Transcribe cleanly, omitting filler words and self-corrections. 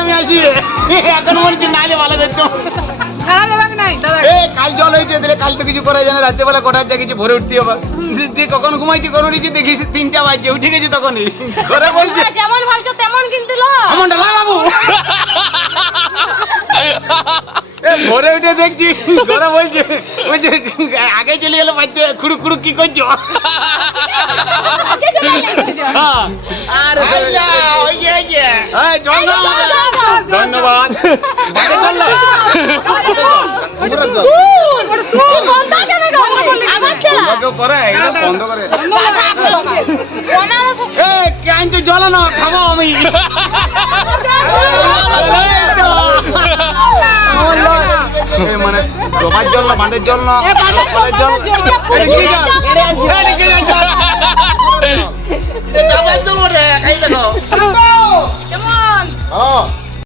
আমি আসি এখন বলছি নাইলে ভালো করতো। কাল জল হয়েছে দিলে কাল তো কিছু করা যায় না, রাত্রেবেলা কটার যা কিছু ভরে উঠতে হবে। কখন ঘুমাইছি কোনো নিচে দেখি 3টা বাজছে উঠে গেছি তখনই ঘরে বলছে যেমন ভাবছো তেমন কিন্তু এমনটা না বাবু। ভোরে উঠে দেখছি ঘরে বলছে আগে চলে গেলো বাড়িতে খুড়ু খুড়ু কি করছো। ধন্যবাদ বন্ধ করে জল না খাবো আমি। মানে জমার জল না বাঁধের জল না কলের জল